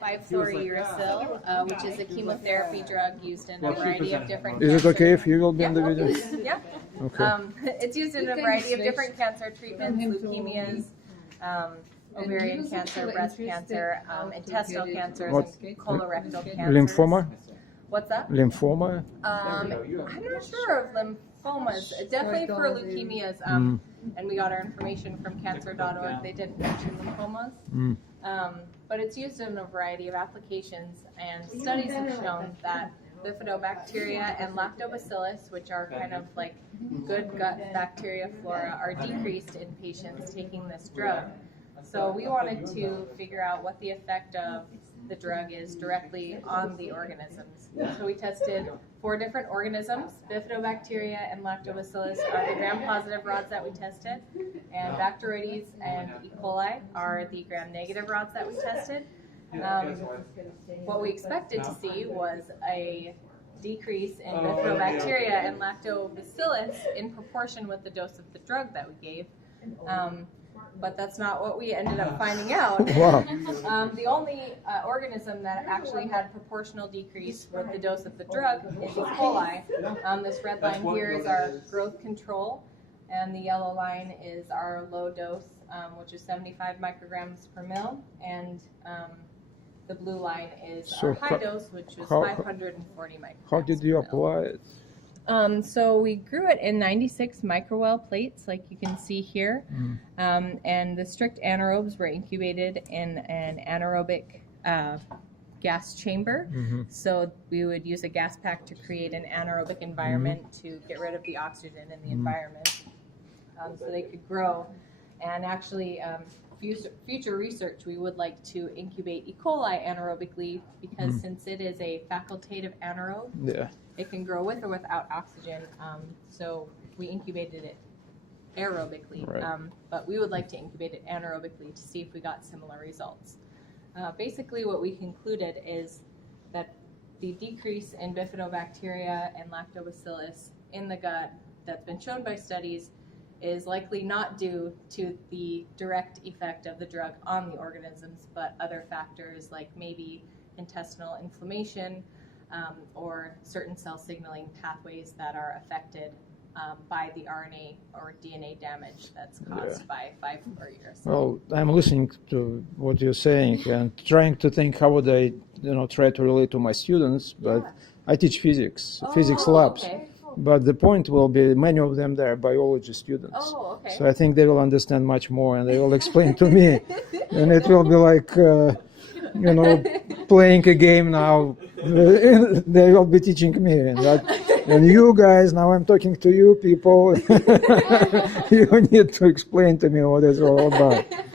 5-fluorouracil, which is a chemotherapy drug used in a variety of different Is it cancer. okay if you will be in the video? Yeah. Okay. It's used in a variety of different cancer treatments, leukemias, ovarian cancer, breast cancer, intestinal cancers, and colorectal cancers. Lymphoma? What's that? Lymphoma? I'm not sure of lymphomas. Definitely for leukemias. And we got our information from cancer.org. They didn't mention lymphomas. But it's used in a variety of applications, and studies have shown that bifidobacteria and lactobacillus, which are kind of like good gut bacteria flora, are decreased in patients taking this drug. So we wanted to figure out what the effect of the drug is directly on the organisms. So we tested 4 different organisms. Bifidobacteria and lactobacillus are the gram-positive rods that we tested, and Bacteroides and E. coli are the gram-negative rods that we tested. What we expected to see was a decrease in bifidobacteria and lactobacillus in proportion with the dose of the drug that we gave. But that's not what we ended up finding out. Wow. The only organism that actually had proportional decrease with the dose of the drug is E. coli. This red line here is our growth control, and the yellow line is our low dose, which is 75 micrograms per mil, and the blue line is our high dose, which is 540 micrograms. How did you apply it? So we grew it in 96 microwell plates, like you can see here, and the strict anaerobes were incubated in an anaerobic gas chamber. So we would use a gas pack to create an anaerobic environment to get rid of the oxygen in the environment, so they could grow. And actually, future research, we would like to incubate E. coli anaerobically, because since it is a facultative anaerobe, it can grow with or without oxygen. So we incubated it aerobically, but we would like to incubate it anaerobically to see if we got similar results. Basically, what we concluded is that the decrease in bifidobacteria and lactobacillus in the gut that's been shown by studies is likely not due to the direct effect of the drug on the organisms, but other factors like maybe intestinal inflammation, or certain cell signaling pathways that are affected by the RNA or DNA damage that's caused by 5-fluorouracil. Well, I'm listening to what you're saying and trying to think how would I, try to relate to my students, but I teach physics labs. Okay. But the point will be many of them they're biology students. Okay. So I think they will understand much more and they will explain to me. And it will be like, playing a game now. They will be teaching me. And you guys, now I'm talking to you people. You need to explain to me what it's all about.